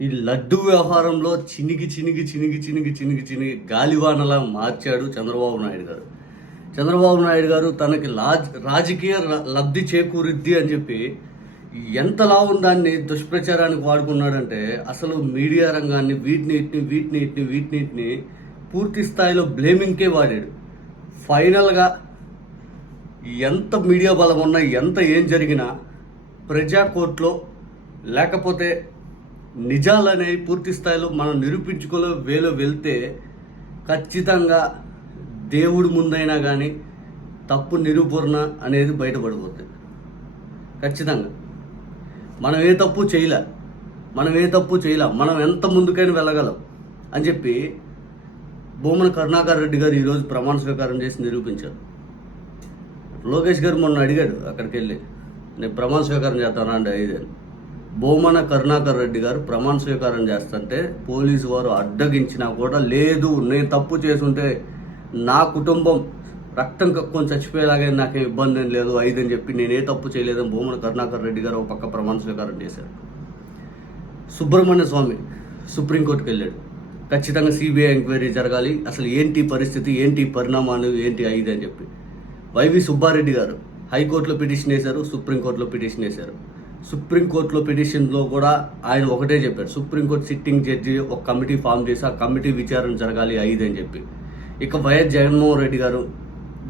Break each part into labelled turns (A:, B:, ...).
A: ఈ లడ్డు వ్యవహారంలో చినిగి చినిగి చినిగి చినిగి చినిగి చినిగి గాలివానలా మార్చాడు చంద్రబాబు నాయుడు గారు. చంద్రబాబు నాయుడు గారు తనకి లాజ్ రాజకీయ లబ్ధి చేకూరుద్ది అని చెప్పి ఎంతలా దాన్ని దుష్ప్రచారానికి వాడుకున్నాడంటే అసలు మీడియా రంగాన్ని వీటిని ఇట్ని వీటిని ఇట్ని వీటిని ఇట్ని పూర్తి స్థాయిలో బ్లేమింగ్కే వాడాడు. ఫైనల్గా ఎంత మీడియా బలం ఉన్నా ఎంత ఏం జరిగినా ప్రజా కోర్టులో లేకపోతే నిజాలనేవి పూర్తి స్థాయిలో మనం నిరూపించుకోలే వేలో వెళ్తే ఖచ్చితంగా దేవుడి ముందైనా కానీ తప్పు నిరూపణ అనేది బయటపడిపోతుంది ఖచ్చితంగా. మనం ఏ తప్పు చేయలే మనం ఏ తప్పు చేయలే మనం ఎంత ముందుకైనా వెళ్ళగలం అని చెప్పి భూమన కరుణాకర్ రెడ్డి గారు ఈరోజు ప్రమాణ స్వీకారం చేసి నిరూపించారు. లోకేష్ గారు మొన్న అడిగాడు అక్కడికి వెళ్ళి నేను ప్రమాణ స్వీకారం చేస్తాను అంటే బోమన కరుణాకర్ రెడ్డి గారు ప్రమాణ స్వీకారం చేస్తుంటే పోలీసు వారు అడ్డగించినా కూడా లేదు నేను తప్పు చేసుంటే నా కుటుంబం రక్తం కక్కుని చచ్చిపోయేలాగే నాకేం ఇబ్బంది ఏం లేదు ఐదని చెప్పి నేనే తప్పు చేయలేదని భూమన కరుణాకర్ రెడ్డి గారు ఒక పక్క ప్రమాణ స్వీకారం చేశారు. సుబ్రహ్మణ్య స్వామి సుప్రీంకోర్టుకు వెళ్ళాడు. ఖచ్చితంగా సిబిఐ ఎంక్వైరీ జరగాలి అసలు ఏంటి పరిస్థితి ఏంటి పరిణామాలు ఏంటి ఐదు అని చెప్పి. వైవి సుబ్బారెడ్డి గారు హైకోర్టులో పిటిషన్ వేశారు సుప్రీంకోర్టులో పిటిషన్ వేశారు. సుప్రీంకోర్టులో పిటిషన్లో కూడా ఆయన ఒకటే చెప్పారు. సుప్రీంకోర్టు సిట్టింగ్ జడ్జి ఒక కమిటీ ఫామ్ చేసి ఆ కమిటీ విచారణ జరగాలి ఐదు అని చెప్పి. ఇక వైఎస్ జగన్మోహన్ రెడ్డి గారు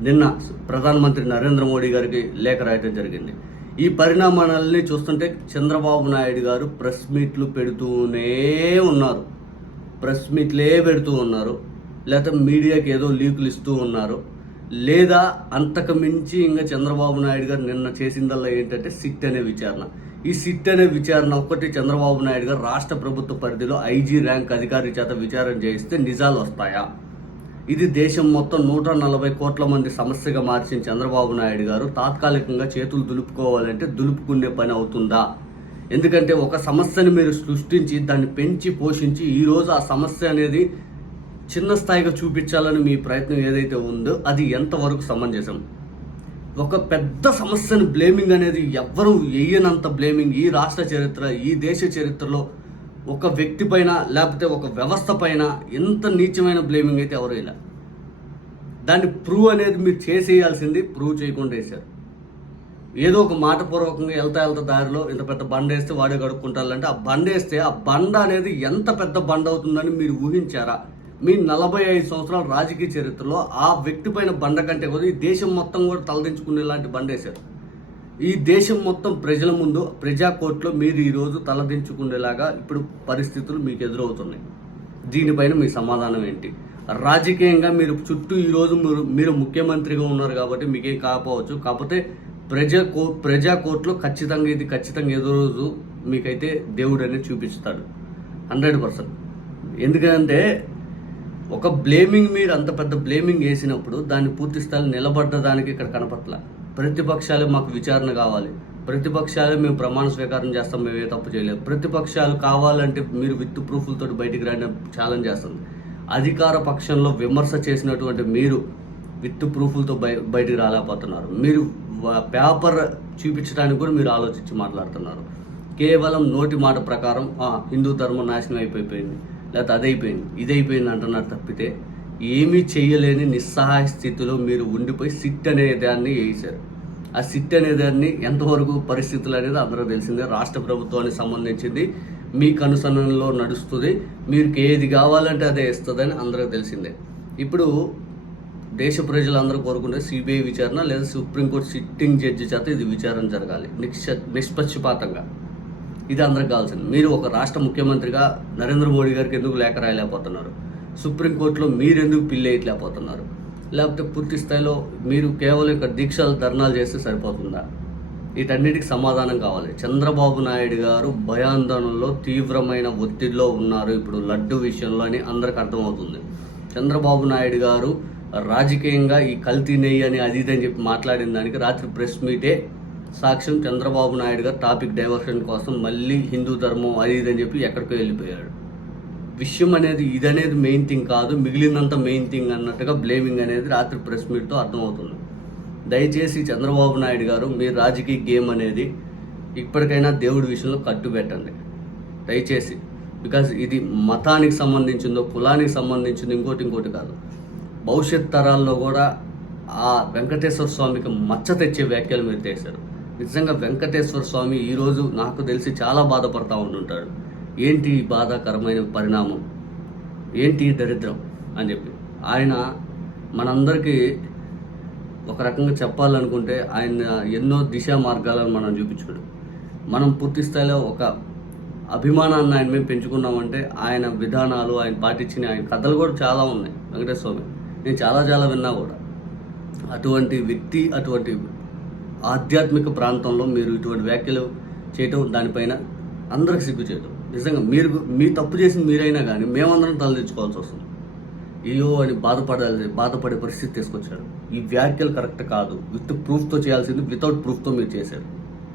A: నిన్న ప్రధానమంత్రి నరేంద్ర మోడీ గారికి లేఖ రాయటం జరిగింది. ఈ పరిణామాలని చూస్తుంటే చంద్రబాబు నాయుడు గారు ప్రెస్ మీట్లు పెడుతూనే ఉన్నారు. ప్రెస్ మీట్లే పెడుతూ ఉన్నారు. లేకపోతే మీడియాకి ఏదో లీకులు ఇస్తూ ఉన్నారు. లేదా అంతకు మించి ఇంకా చంద్రబాబు నాయుడు గారు నిన్న చేసిందల్లా ఏంటంటే సిట్ అనే విచారణ. ఈ సిట్ అనే విచారణ ఒక్కటి చంద్రబాబు నాయుడు గారు రాష్ట్ర ప్రభుత్వ పరిధిలో ఐజీ ర్యాంక్ అధికారి చేత విచారణ చేయిస్తే నిజాలు వస్తాయా? ఇది దేశం మొత్తం నూట నలభై కోట్ల మంది సమస్యగా మార్చిన చంద్రబాబు నాయుడు గారు తాత్కాలికంగా చేతులు దులుపుకోవాలంటే దులుపుకునే పని అవుతుందా? ఎందుకంటే ఒక సమస్యని మీరు సృష్టించి దాన్ని పెంచి పోషించి ఈరోజు ఆ సమస్య అనేది చిన్న స్థాయిగా చూపించాలని మీ ప్రయత్నం ఏదైతే ఉందో అది ఎంతవరకు సమంజసం? ఒక పెద్ద సమస్యను బ్లేమింగ్ అనేది ఎవ్వరూ వేయనంత బ్లేమింగ్ ఈ రాష్ట్ర చరిత్ర ఈ దేశ చరిత్రలో ఒక వ్యక్తి పైన లేకపోతే ఒక వ్యవస్థ పైన ఎంత నీచమైన బ్లేమింగ్ అయితే ఎవరు ఇలా దాన్ని ప్రూవ్ అనేది మీరు చేసేయాల్సింది ప్రూవ్ చేయకుండా వేశారు. ఏదో ఒక మాట పూర్వకంగా వెళ్తా వెళ్తా దారిలో ఇంత పెద్ద బండ వేస్తే వాడే కడుక్కుంటారంటే ఆ బండ వేస్తే ఆ బండ అనేది ఎంత పెద్ద బండ అవుతుందని మీరు ఊహించారా? మీ నలభై ఐదు సంవత్సరాల రాజకీయ చరిత్రలో ఆ వ్యక్తి పైన బండ కంటే కూడా ఈ దేశం మొత్తం కూడా తలదించుకునేలాంటి బండ వేశారు. ఈ దేశం మొత్తం ప్రజల ముందు ప్రజా కోర్టులో మీరు ఈరోజు తలదించుకునేలాగా ఇప్పుడు పరిస్థితులు మీకు ఎదురవుతున్నాయి. దీనిపైన మీ సమాధానం ఏంటి? రాజకీయంగా మీరు చుట్టూ ఈరోజు మీరు మీరు ముఖ్యమంత్రిగా ఉన్నారు కాబట్టి మీకేం కాకపోవచ్చు. కాకపోతే ప్రజా కో ప్రజా కోర్టులో ఖచ్చితంగా ఇది ఖచ్చితంగా ఏదో రోజు మీకైతే దేవుడు అనేది చూపిస్తాడు. Hundred percent. ఎందుకంటే ఒక బ్లేమింగ్ మీరు అంత పెద్ద బ్లేమింగ్ వేసినప్పుడు దాన్ని పూర్తి స్థాయిలో నిలబడ్డదానికి ఇక్కడ కనపట్ల ప్రతిపక్షాలు మాకు విచారణ కావాలి. ప్రతిపక్షాలు మేము ప్రమాణ స్వీకారం చేస్తాం మేము ఏ తప్పు చేయలేదు. ప్రతిపక్షాలు కావాలంటే మీరు విత్ ప్రూఫ్లతో బయటికి రాని ఛాలెంజ్ చేస్తుంది. అధికార పక్షంలో విమర్శ చేసినటువంటి మీరు విత్ ప్రూఫ్లతో బయ బయటికి రాలేకపోతున్నారు. మీరు పేపర్ చూపించడానికి కూడా మీరు ఆలోచించి మాట్లాడుతున్నారు. కేవలం నోటి మాట ప్రకారం "ఆ, హిందూ ధర్మం నాశనం అయిపోయింది లేకపోతే అదైపోయింది. ఇదైపోయింది అంటున్నారు తప్పితే ఏమీ చేయలేని నిస్సహాయ స్థితిలో మీరు ఉండిపోయి సిట్ అనే దాన్ని వేసారు ఆ సిట్ అనే దాన్ని ఎంతవరకు పరిస్థితులు అనేది అందరూ తెలిసిందే. రాష్ట్ర ప్రభుత్వానికి సంబంధించింది మీ కనుసరణలో నడుస్తుంది మీకు ఏది కావాలంటే అదే ఇస్తుందని అందరికీ తెలిసిందే. ఇప్పుడు దేశ ప్రజలందరూ కోరుకుంటే సిబిఐ విచారణ లేదా సుప్రీంకోర్టు సిట్టింగ్ జడ్జి చేత ఇది విచారణ జరగాలి. నిక్ష నిష్పక్షపాతంగా. ఇది అందరికి కావాల్సింది. మీరు ఒక రాష్ట్ర ముఖ్యమంత్రిగా నరేంద్ర మోడీ గారికి ఎందుకు లేఖ రాయలేకపోతున్నారు? సుప్రీంకోర్టులో మీరు ఎందుకు పిల్లేయట్లేకపోతున్నారు లేకపోతే పూర్తి స్థాయిలో మీరు కేవలం ఇక్కడ దీక్షలు ధర్నాలు చేస్తే సరిపోతుందా? వీటన్నిటికి సమాధానం కావాలి. చంద్రబాబు నాయుడు గారు భయాందోళనలో తీవ్రమైన ఒత్తిడిలో ఉన్నారు. ఇప్పుడు లడ్డు విషయంలో అని అందరికి అర్థమవుతుంది. చంద్రబాబు నాయుడు గారు రాజకీయంగా ఈ కల్తీ నెయ్యి అని అది ఇది అని చెప్పి మాట్లాడిన దానికి రాత్రి ప్రెస్ మీటే సాక్ష్యం చంద్రబాబు నాయుడు గారు టాపిక్ డైవర్షన్ కోసం మళ్ళీ హిందూ ధర్మం అది ఇది అని చెప్పి ఎక్కడికో వెళ్ళిపోయాడు. విషయం అనేది ఇదనేది మెయిన్ థింగ్ కాదు మిగిలినంత మెయిన్ థింగ్ అన్నట్టుగా బ్లేమింగ్ అనేది రాత్రి ప్రెస్ మీట్తో అర్థమవుతుంది. దయచేసి చంద్రబాబు నాయుడు గారు మీ రాజకీయ గేమ్ అనేది ఇప్పటికైనా దేవుడి విషయంలో కట్టు పెట్టండి దయచేసి బికాజ్ ఇది మతానికి సంబంధించిందో కులానికి సంబంధించిందో ఇంకోటి ఇంకోటి కాదు. భవిష్యత్ తరాల్లో కూడా ఆ వెంకటేశ్వర స్వామికి మచ్చ తెచ్చే వ్యాఖ్యలు మీరు చేశారు. నిజంగా వెంకటేశ్వర స్వామి ఈరోజు నాకు తెలిసి చాలా బాధపడతా ఉంటుంటాడు ఏంటి ఈ బాధాకరమైన పరిణామం? ఏంటి దరిద్రం? అని చెప్పి. ఆయన మనందరికీ ఒక రకంగా చెప్పాలనుకుంటే ఆయన ఎన్నో దిశా మార్గాలను మనం చూపించాడు. మనం పూర్తి స్థాయిలో ఒక అభిమానాన్ని ఆయన మేము పెంచుకున్నామంటే ఆయన విధానాలు ఆయన పాటించిన ఆయన కథలు కూడా చాలా ఉన్నాయి వెంకటేశ్వర స్వామి. నేను చాలా చాలా విన్నా కూడా. అటువంటి వ్యక్తి అటువంటి ఆధ్యాత్మిక ప్రాంతంలో మీరు ఇటువంటి వ్యాఖ్యలు చేయటం దానిపైన అందరికి సిగ్గు చేయటం. నిజంగా మీరు మీ తప్పు చేసిన మీరైనా కానీ మేమందరం తలదించుకోవాల్సి వస్తుంది. అయ్యో అని బాధపడాలి బాధపడే పరిస్థితి తీసుకొచ్చాడు ఈ వ్యాఖ్యలు కరెక్ట్ కాదు. విత్ ప్రూఫ్తో చేయాల్సింది వితౌట్ ప్రూఫ్తో మీరు చేశారు.